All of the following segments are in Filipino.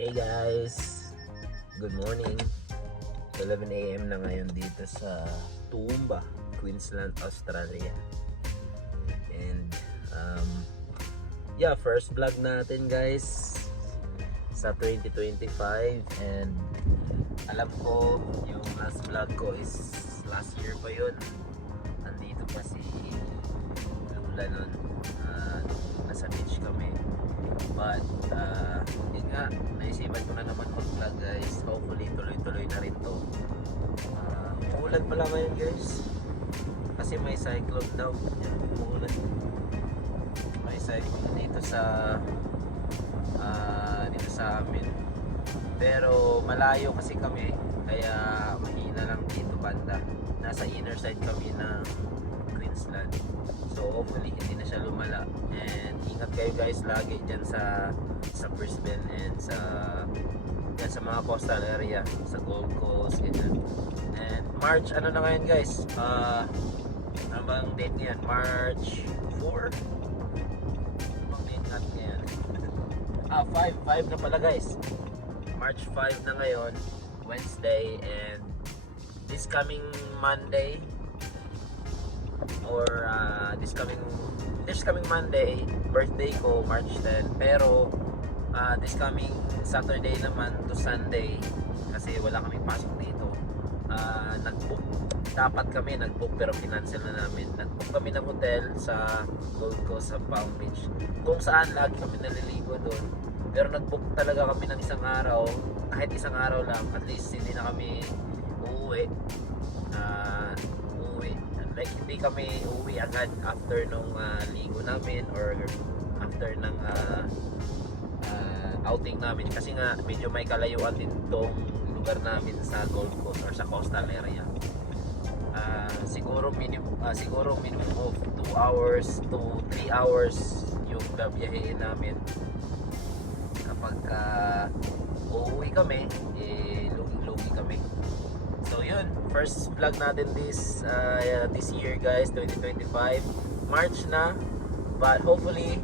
Hey guys! Good morning! 11 a.m. na ngayon dito sa Toowoomba, Queensland, Australia. And first vlog natin guys sa 2025. And alam ko yung last vlog ko is last year pa yun. Andito pa si Lula nun. Nasa beach kami. But yun nga, naisipan ko na naman mag-vlog guys. Hopefully tuloy-tuloy na rin to. Umuulan pala ngayon guys, kasi may cyclone daw. Yan, umuulan. May cyclone dito sa amin. Pero malayo kasi kami, kaya mahina lang dito banda. Nasa inner side kami ng Queensland. So hopefully hindi na siya lumala. And ingat kayo guys lagi dyan sa Brisbane and sa mga coastal area, sa Gold Coast, ganyan. And March, ano na ngayon guys? Ano bang date niyan? March 4? Anong date natin ngayon? 5 na pala guys. March 5 na ngayon, Wednesday. And this coming Monday or this coming Monday, birthday ko March 10. Pero this coming Saturday naman to Sunday, kasi wala kaming pasok dito, nag-book pero kinancel na namin. Nag-book kami ng hotel sa Gold Coast, sa Palm Beach, kung saan lagi kami naliligo doon. Pero nag-book talaga kami ng isang araw, kahit isang araw lang, at least hindi na kami uuwi. Like hindi kami uuwi agad after nung ligo namin or after ng outing namin, kasi nga medyo may kalayuan din tong lugar namin sa Gold Coast or sa coastal area. Siguro minimum of 2 hours to 3 hours yung biyahe namin. Kapag uuwi kami, lugi kami. So yun, first vlog natin this year guys, 2025. March na, but hopefully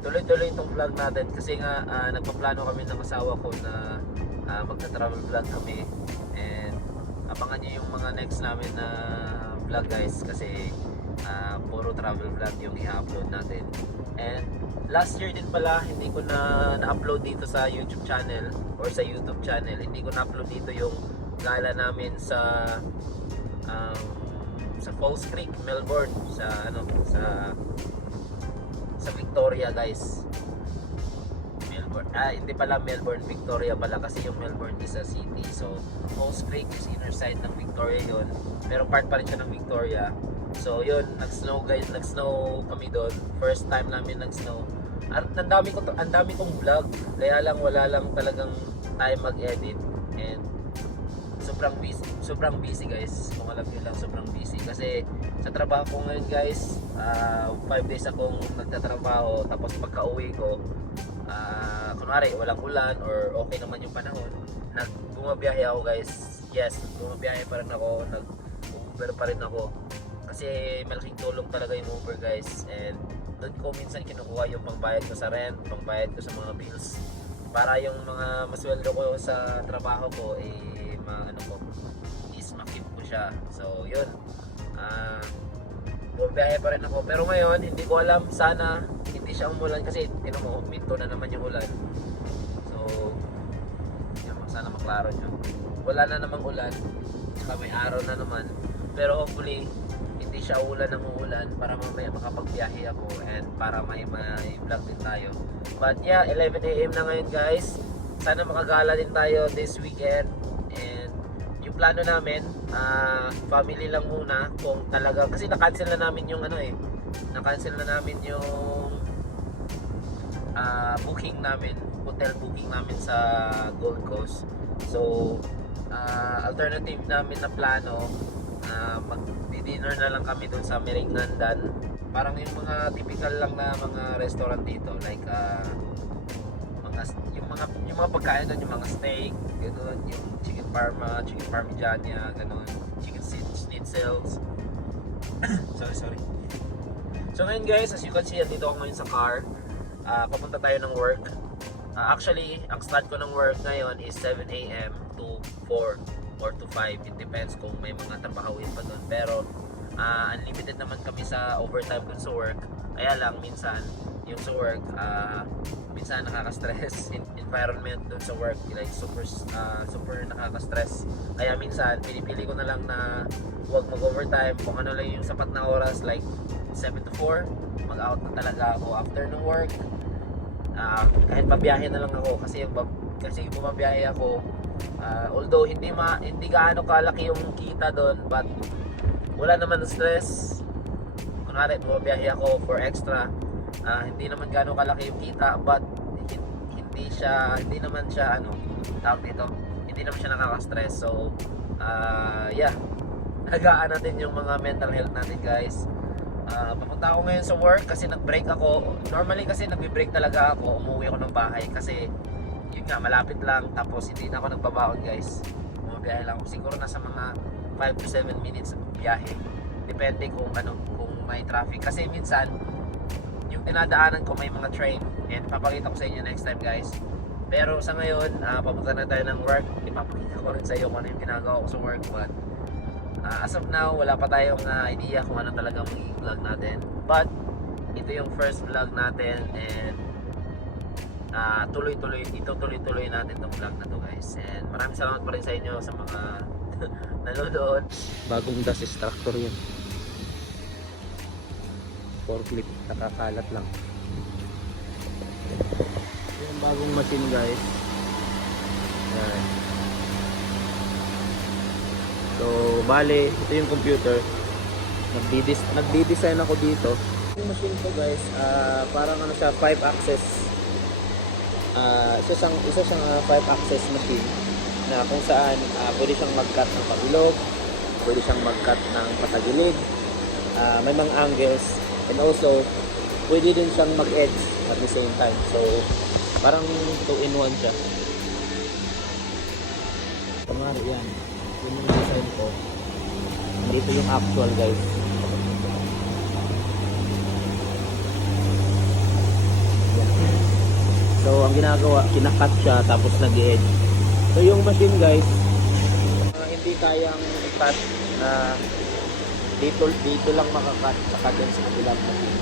tuloy-tuloy itong vlog natin, kasi nga nagpaplano kami ng asawa ko na magta-travel vlog kami. And abangan nyo yung mga next namin na vlog guys, kasi puro travel vlog yung i-upload natin. And last year din pala, hindi ko na-upload dito sa YouTube channel or sa YouTube channel. Hindi ko na-upload dito yung gala namin sa Falls Creek, Melbourne, sa Victoria guys. Melbourne. Hindi pala Melbourne, Victoria pala, kasi yung Melbourne is a city. So Falls Creek is inner side ng Victoria yun, pero part pa rin siya ng Victoria. So yun, nag-snow guys, nag-snow kami doon. First time namin nag-snow. Ang dami kong vlog, kaya lang wala lang talagang time mag-edit. And sobrang busy guys. Kung alam niyo lang, sobrang busy kasi sa trabaho ko ngayon guys, 5 days akong nagtatrabaho. Tapos pagka-uwi ko, kunwari walang ulan or okay naman yung panahon, bumabiyahe ako guys. Yes, bumabiyahe pa rin ako, nag-Uber pa rin ako, kasi malaking tulong talaga yung Uber guys. And doon ko minsan kinukuha yung pangbayad ko sa rent, pangbayad ko sa mga bills, para yung mga masweldo ko sa trabaho ko is makip ko siya. So yun, bumabiyahe pa rin ako. Pero ngayon hindi ko alam, sana hindi siya umulan, kasi tinan mo, minto na naman yung ulan. So yan, sana maklaro nyo, wala na namang ulan, saka may araw na naman. Pero hopefully hindi siya ulan ng uulan, para mamaya makapagbiyahe ako and para may vlog din tayo. But yeah, 11 AM na ngayon guys. Sana makagala din tayo this weekend. And yung plano namin, family lang muna kung talaga, kasi na-cancel na namin yung na-cancel na namin yung booking namin, hotel booking namin sa Gold Coast. So alternative namin na plano, mag-dinner na lang kami dun sa Meringandan. Parang yung mga typical lang na mga restaurant dito, like yung mga pagkain doon, yung mga steak, gano'n, yung chicken parmigiana, gano'n, chicken schnitzels. sorry. So ngayon guys, as you can see, dito ako ngayon sa car. Papunta tayo ng work. Actually, ang start ko ng work ngayon is 7 a.m. to 4 or to 5. It depends kung may mga trabahoin pa doon. Pero unlimited naman kami sa overtime dun sa work. Kaya lang minsan yung sa work, minsan nakaka-stress environment dun sa work, like super nakaka-stress. Kaya minsan pinipili ko na lang na huwag mag-overtime, kung ano lang yung sapat na oras, like 7 to 4 mag-out na talaga ako after ng work. Kahit pabiyahe na lang ako kasi bumabiyahe ako, although hindi gaano kalaki yung kita doon, but wala naman stress. Kunwari bumabiyahe ako for extra, hindi naman gaano kalaki yung kita, but hindi naman siya hindi naman siya nakaka-stress. So yeah, alagaan natin yung mga mental health natin, guys. Papunta ako ngayon sa work kasi nag-break ako. Normally kasi nagbe-break talaga ako, umuwi ako ng bahay kasi yun nga, malapit lang, tapos hindi na ako nagbabaon, guys. Bumabiyahe lang ako, siguro nasa mga 5 to 7 minutes biyahe, depende kung may traffic, kasi minsan yung dinadaanan ko may mga train, and papakita ko sa inyo next time, guys. Pero sa ngayon, papunta na tayo ng work. Ipapakita ko rin sa iyo kung ano yung ginagawa ko sa work, but as of now, wala pa tayong idea kung ano talaga magiging vlog natin. But ito yung first vlog natin, and tuloy-tuloy natin itong vlog na to, guys. And maraming salamat pa rin sa inyo sa mga nanonood. Bagong dust extractor yun, forklift, nakakalat lang. Yung bagong machine, guys. Ayan. So, bale, ito yung computer. Nagdi-design ako dito. Yung machine ko, guys, parang siya, 5-axis. Isa siyang 5-axis machine na kung saan pwede siyang mag-cut ng pabilog, pwede siyang mag-cut ng patagilid, may mga angles, and also pwede din siyang mag-edge at the same time. So, parang 2-in-1 siya. Kamari yan. Yun yung design ko. Dito yung actual, guys. So ang ginagawa, kinakat siya tapos nag-edge. So yung machine, guys, hindi kayang i-cut na dito lang makakat saka din sa kabilang machine.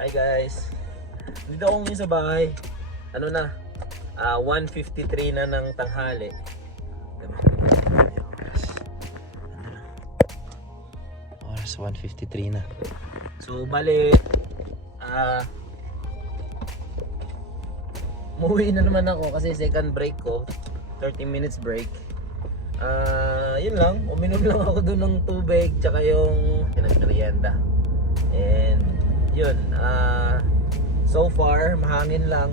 Hi guys, dito ako ngayon sa bahay. Ano na, 1:53 na ng tanghali. Oras 1:53 na. So bale, umuwi na naman ako kasi second break ko, 30 minutes break. Yun lang, uminom lang ako doon ng tubig tsaka yung pinagmerienda. And yun, so far mahangin lang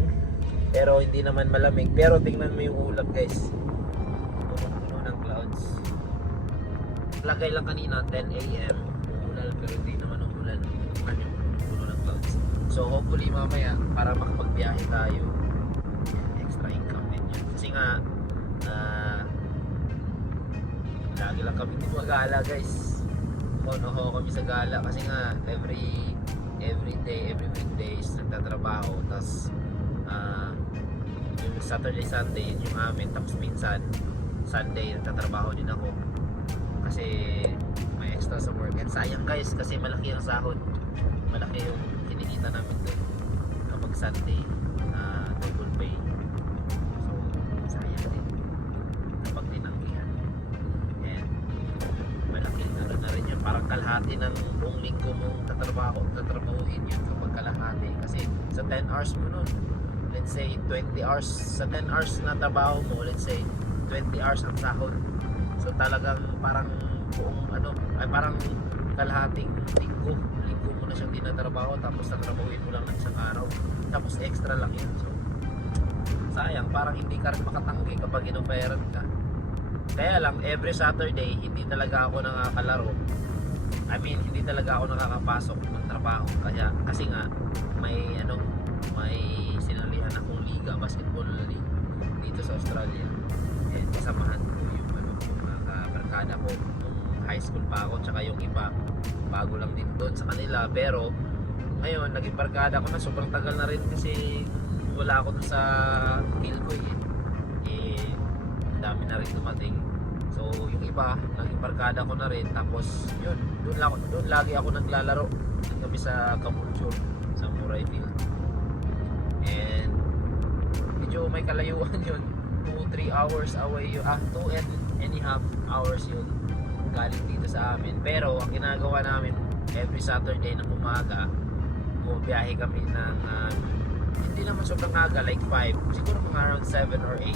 pero hindi naman malamig. Pero tingnan mo yung ulap, guys, puno ng clouds. Lagay lang kanina 10 AM umulan pero hindi naman umulan, puno ng clouds. So hopefully mamaya para makapagbiyahe tayo, extra income din yun kasi nga lagi lang kami di mag-gala, guys. Ho kami sa gala kasi nga every day, every weekdays nagtatrabaho, tas yung Saturday, Sunday yun yung amin, tapos minsan Sunday nagtatrabaho din ako kasi may extra sa work. And sayang, guys, kasi malaki ang sahod, malaki yung kinikita namin doon kapag Sunday, double pay. So sayang din kapag tinanggihan. And malaking na rin yun, parang kalahati ng buong linggo mong tatrabahuin yun kapag kalahati. Kasi sa 10 hours mo nun, let's say 20 hours, sa 10 hours na trabaho mo, let's say 20 hours ang sahod. So talagang parang buong parang kalahating linggo linggo mo na siyang tinatrabaho, tapos tatrabahuin mo lang ng isang araw, tapos extra lang yun. So sayang, parang hindi ka rin makatanggi kapag inoferan ka. Kaya lang, every Saturday hindi talaga ako nakakalaro. I mean, hindi talaga ako nakakapasok ng trabaho. Kasi nga may sinalihan akong liga, basketball league dito sa Australia. And kasamahan ko yung mga barkada ko nung high school pa ako, tsaka yung iba bago lang din doon sa kanila. Pero ngayon, naging barkada ko na, sobrang tagal na rin kasi wala ako doon sa field ko dami na rin dumating. So yung iba, naging barkada ko na rin. Tapos yun, doon lagi ako naglalaro. Doon kami sa Camucho, sa Muray Field. And medyo may kalayuan yun, 2-3 hours away yun, 2.5 hours yun galing dito sa amin. Pero ang ginagawa namin every Saturday ng umaga, bumiyahe kami ng hindi naman sobrang aga, like 5, siguro mga around 7 or 8.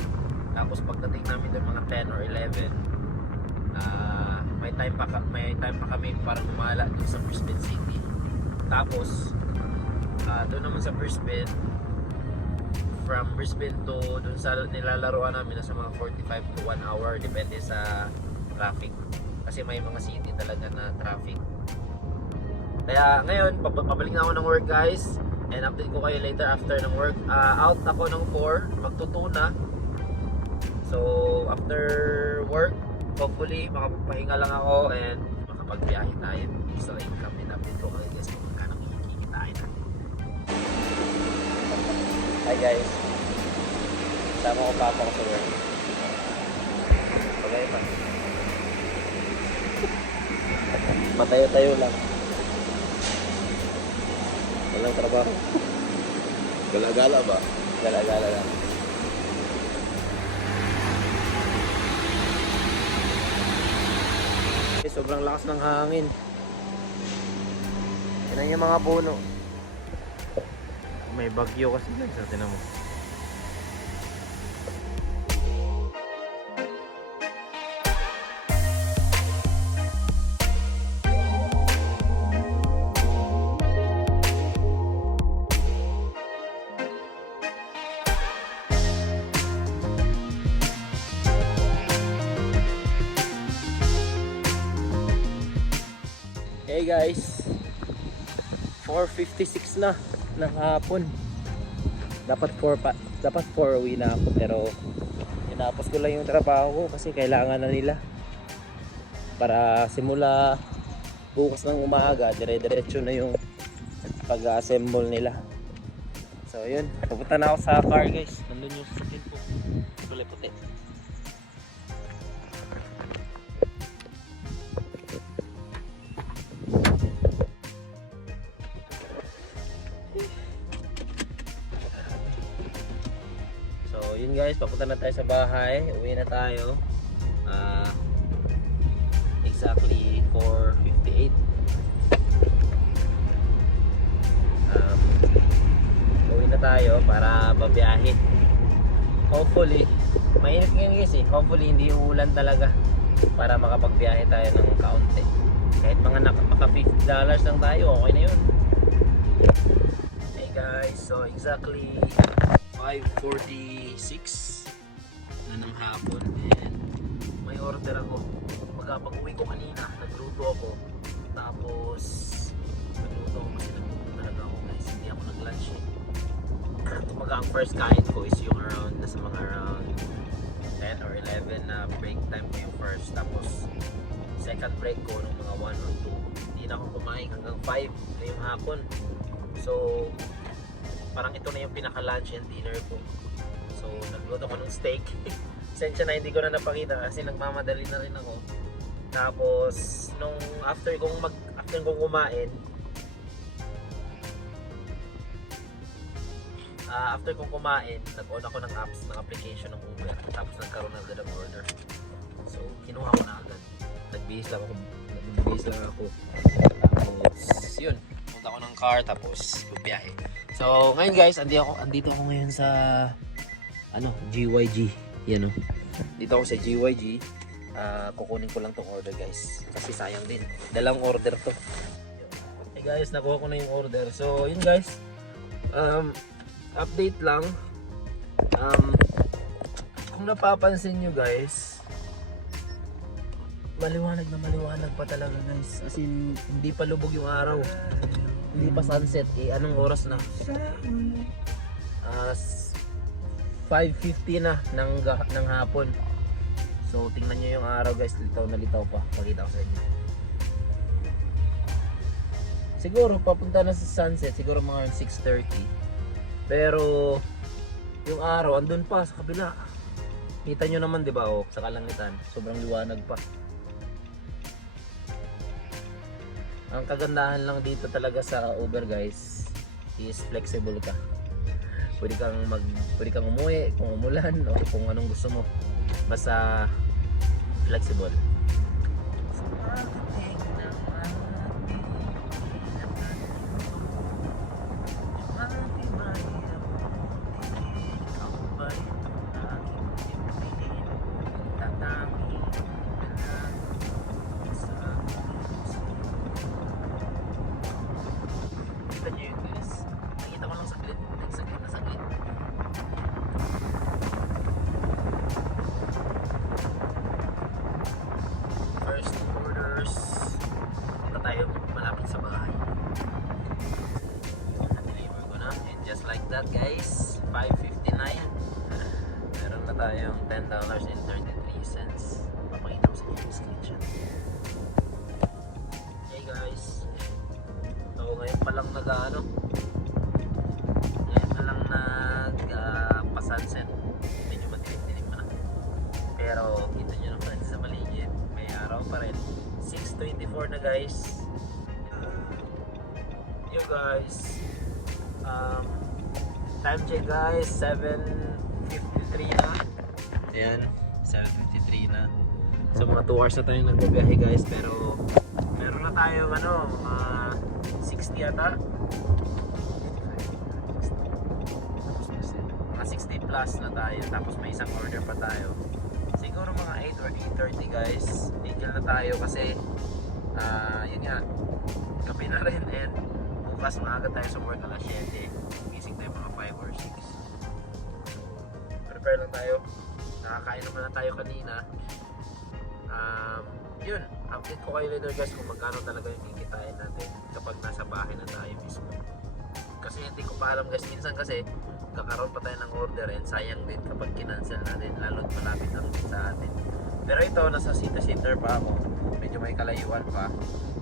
Tapos pagdating namin doon mga 10 or 11, may time pa kami para humala doon sa Brisbane City. Tapos doon naman sa Brisbane, from Brisbane to doon sa nilalaroan namin, nasa mga 45 to 1 hour, depende sa traffic. Kasi may mga city talaga na traffic. Kaya ngayon, pabalik na ako ng work, guys. And update ko kayo later after ng work. Out ako ng 4, magtutuna. So after work, hopefully makapagpahinga lang ako and makapagbiyahe tayo. Extra income din, update ko kayo guys kung magkano kikitain natin. Hi guys, sama ko papa ko sa work. Okay pa, matayo-tayo lang, walang trabaho. Gala-gala ba? Gala-gala lang. Sobrang lakas ng hangin. Yan yung mga puno. May bagyo kasi guys, so tinan mo. Hey guys, 4:56 na ng hapon. Dapat 4 uwi na ako, pero tinapos ko lang yung trabaho ko kasi kailangan na nila para simula bukas ng umaga, dire-diretso na yung pag-assemble nila. So yun, pupunta na ako sa car guys. Nandun yung sasakyan ko, kulay puti. Yun guys, papunta na tayo sa bahay, uwi na tayo. Exactly 4:58. Uwi na tayo para babiyahe. Hopefully, mainit ngayon guys hopefully hindi uulan talaga para makapagbiyahe tayo ng kaunti. Kahit mga maka $50 lang tayo, okay na yun. Hey guys, so exactly 5:46 na ng hapon and may order ako. Pag-uwi ko kanina, nagluto ako. Tapos nagluto ako kasi nagluto talaga ako guys. Hindi ako nag-lunch Tumaga ang first kain ko is yung nasa mga around 10 or 11 na break time ko yung first. Tapos second break ko nung mga 1 or 2. Hindi na ako kumain hanggang 5 ngayong hapon. So parang ito na yung pinaka-lunch and dinner ko. So nagluto ko ng steak. Sensya na hindi ko na napakita kasi nagmamadali na rin ako. Tapos nung after kong kumain, nag-on ako ng apps, ng application ng Uber. Tapos nagkaroon agad ng order. So kinuha ko na agad. Nagbihis lang ako. Tapos yun, punta ako ng car tapos biyahe. So ngayon guys, andito ako ngayon sa GYG. Yan o. Dito ako sa GYG. Kukunin ko lang tong order guys. Kasi sayang din. Dalang order to. Hey guys, nakuha ko na yung order. So, yun guys. Update lang. Kung napapansin nyo guys, maliwanag na maliwanag pa talaga guys. As in, hindi pa lubog yung araw. Hindi pa sunset. Anong oras na? 5:50 na ng hapon. So, tingnan nyo yung araw guys. Litaw na litaw pa. Pakita ko sa inyo. Siguro papunta na sa sunset, siguro mga 6:30. Pero yung araw andun pa sa kabila. Kita nyo naman 'di ba oh, sa kalangitan, sobrang liwanag pa. Ang kagandahan lang dito talaga sa Uber guys is flexible ka. Pwede kang umuwi kung umulan o kung anong gusto mo. Basta flexible. First orders, punta tayo malapit sa bahay. Na-deliver ko na, and just like that guys, 5:59. Meron na tayong $10.33. Papakita ko sa inyo yung screenshot. Hey guys, ako ngayon pa lang pa-sunset. Medyo matilim-tilim pa na. Pero kita nyo naman sa paligid, may araw pa rin. 6:24 na guys. Yo guys, time check guys, 7:53 na. Ayan, 7:53 na. So mga 2 hours na tayong nagbabiyahe guys, pero meron na tayong mga 60 yata. Mga 60 plus na tayo, tapos may isang order pa tayo. Siguro mga 8 or 8:30 guys, tigil na tayo kasi yun nga, gabi na rin, and bukas maaga tayo sa work alas 7. Gising tayo mga 5 or 6. Prepare lang tayo, nakakain naman na tayo kanina. Yun, update ko kayo later guys kung magkano talaga yung kikitain natin kapag nasa bahay na tayo mismo. Kasi hindi ko pa alam guys, minsan kasi kakaroon pa tayo ng order and sayang din kapag kinancel natin, lalo't malapit lang din sa atin. Pero ito, nasa center pa ako, medyo may kalayuan pa.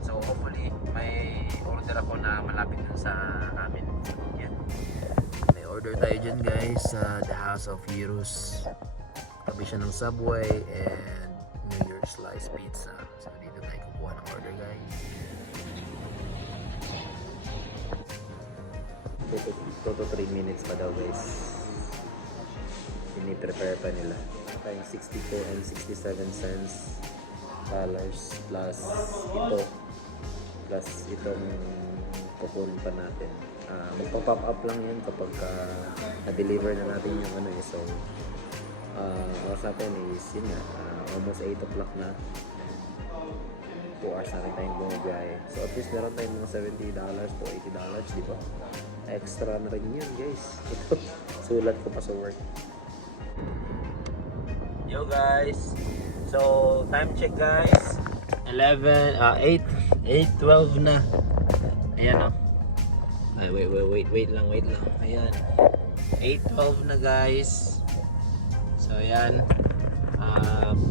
So hopefully may order ako na malapit din sa amin. Yan. May order tayo dyan guys sa The House of Heroes. Tabi siya ng Subway and New York Slice Pizza. So dito tayo kukuha ng order guys. 2 to 3 minutes pa daw guys. Pini-prepare pa nila. Tayong 62 and 67 cents dollars plus ito. Plus itong kukunin pa natin. Magpa-pop up lang yun kapag na-deliver na natin yung So oras natin is yun nga, almost 8 o'clock na. 2 hours na rin tayong bumabiyahe. So at least meron tayong mga $70 to $80, di ba? Extra na rin yun guys. Ito, sulat ko pa sa work. Yo guys, so time check guys, 8:12 na. Ayan o. Ay, wait lang. Ayan, 8:12 na guys. So ayan,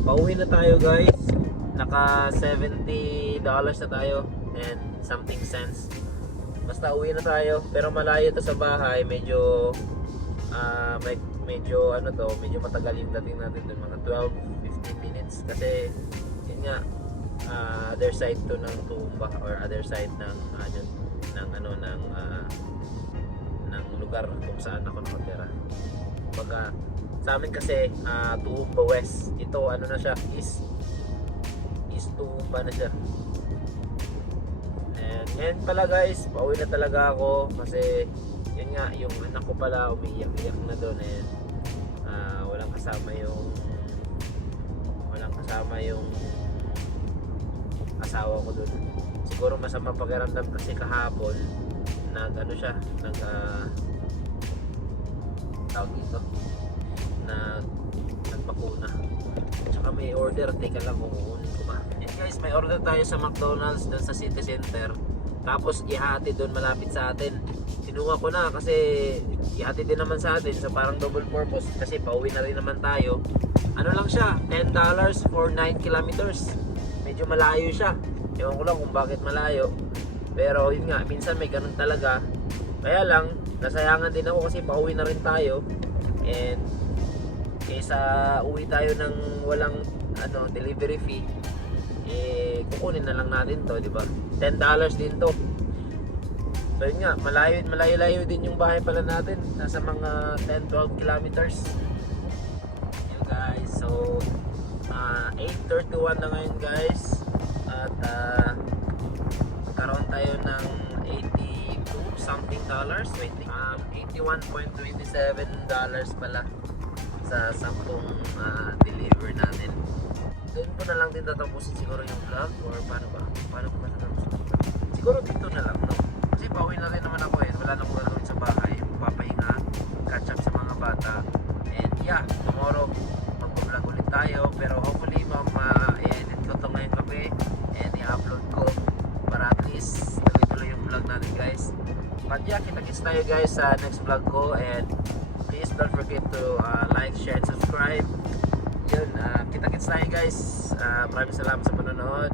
pauwi na tayo guys. Naka $70 na tayo and something cents. Basta uwi na tayo, pero malayo to sa bahay. Medyo medyo matagal yung dating natin doon, mga 12-15 minutes kasi yun nga, other side to ng Tumba or other side ng lugar kung saan ako nakatira. Pagka sa amin kasi Tumba West, ito na siya, East Tumba na siya. And ngayon pala guys, pauwi na talaga ako kasi yun nga, yung anak ko pala umiiyak-iyak na doon, and walang kasama yung asawa ko doon. siguro masama pakiramdam kasi kahapon nag-ano siya, tawag dito, nagpakuna. Tsaka may order, teka lang kung kukunin ko ba. And guys, may order tayo sa McDonald's doon sa City Center. Tapos ihati doon malapit sa atin. Kinuha ko na kasi ihati din naman sa atin. So parang double purpose kasi pauwi na rin naman tayo. Ano lang siya, $10 for 9 kilometers. Medyo malayo siya. Ewan ko lang kung bakit malayo. Pero yun nga, minsan may ganun talaga. Kaya lang, nasayangan din ako kasi pauwi na rin tayo. And kaysa uwi tayo ng walang delivery fee, kukunin na lang natin to, di ba? $10 din to. So yun nga, malayo din yung bahay pala natin. Nasa mga 10-12 kilometers. Yun guys, so 8:31 na ngayon guys. At karoon tayo ng 82 something dollars. 81.27 dollars pala sa 10 deliver natin. Doon ko na lang din tatapusin siguro yung vlog or paano ba? Paano ko matatapusin yung vlog? Siguro dito na lang, no? Kasi pauwi na rin naman ako wala na akong gagawin sa bahay. Papahinga, catch up sa mga bata. And yeah, tomorrow magpa-vlog ulit tayo. Pero hopefully ma-edit ko to ngayong gabi and i-upload ko para at least tuloy-tuloy yung vlog natin guys. But yeah, kita-kits tayo guys sa next vlog ko. And please don't forget to like, share, and subscribe. Yun, kita-kits tayo guys. Maraming salamat sa panonood.